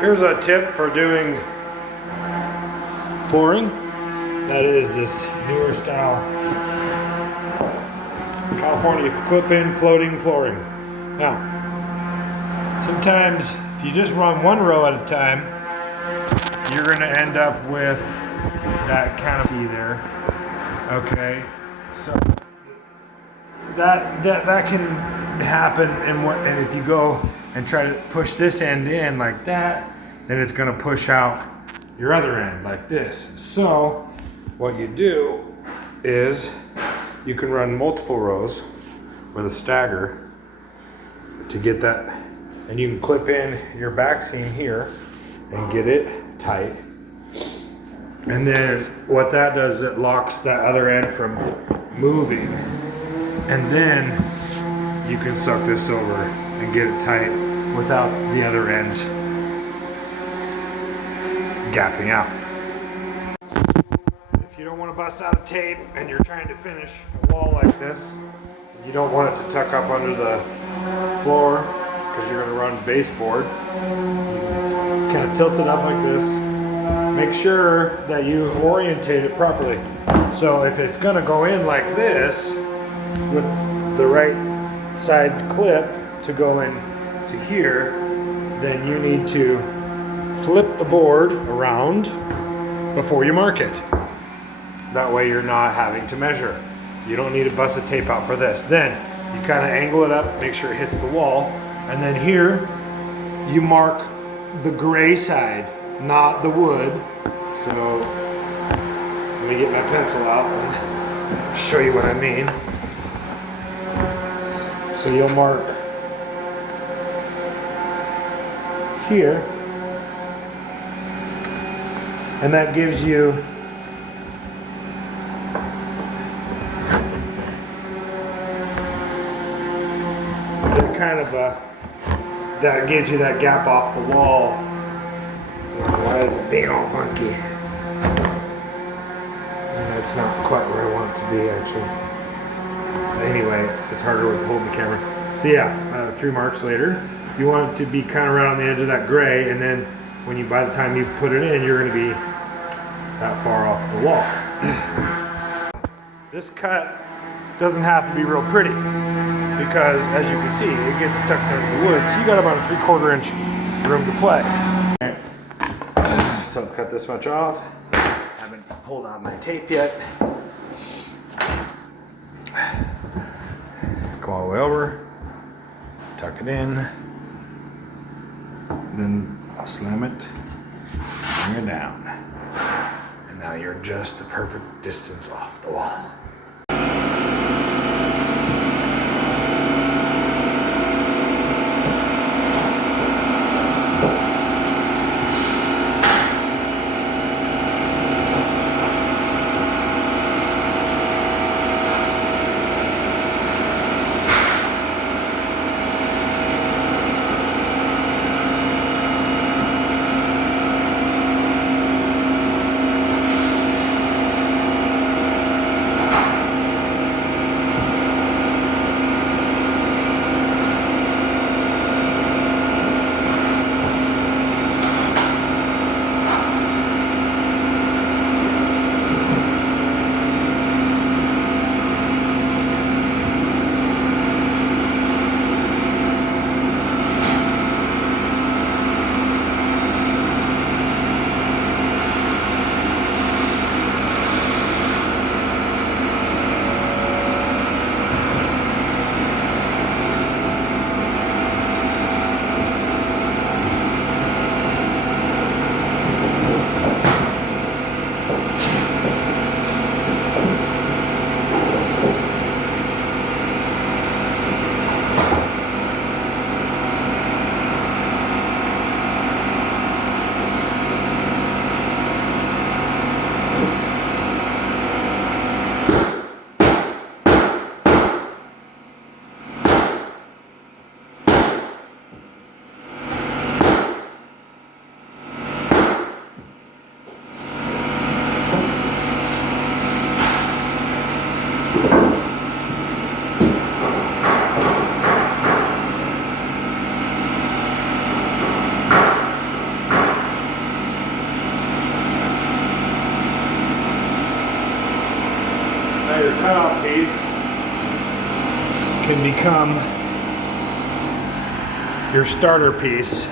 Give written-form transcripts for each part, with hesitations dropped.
Here's a tip for doing flooring. That is this newer style California clip-in floating flooring. Now, sometimes if you just run one row at a time, you're going to end up with that canopy there. Okay, so that can happen, and if you go and try to push this end in like that, then it's going to push out your other end like this. So what you do is you can run multiple rows with a stagger to get that, and you can clip in your back seam here and get it tight. And then what that does is it locks that other end from moving, and then you can suck this over and get it tight without the other end gapping out. If you don't want to bust out a tape and you're trying to finish a wall like this, you don't want it to tuck up under the floor because you're going to run baseboard. Kind of tilt it up like this. Make sure that you orientate it properly. So if it's going to go in like this with the right side clip to go in to here, then you need to flip the board around before you mark it. That way you're not having to measure. You don't need to bust a tape out for this. Then you kind of angle it up, make sure it hits the wall, and then here you mark the gray side, not the wood. So let me get my pencil out and show you what I mean. So you'll mark here, and that gives you that gives you that gap off the wall. Why is it being all funky? That's not quite where I want it to be, actually. Anyway, it's harder with holding the camera. So yeah, 3 marks later, you want it to be kind of right on the edge of that gray, and then by the time you put it in, you're going to be that far off the wall. This cut doesn't have to be real pretty, because as you can see, it gets tucked into the wood, so you got about a 3/4 inch room to play. So I've cut this much off. Haven't pulled out my tape yet. Go all the way over, tuck it in, then slam it, bring it down, and now you're just the perfect distance off the wall. piece can become your starter piece.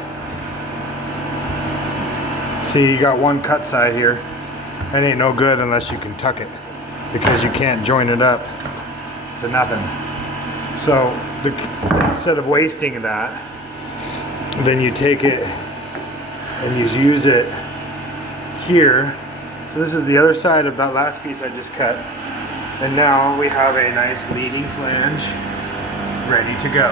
See, you got one cut side here. That ain't no good unless you can tuck it, because you can't join it up to nothing. So instead of wasting that, then you take it and you use it here. So this is the other side of that last piece I just cut. And now we have a nice leading flange ready to go.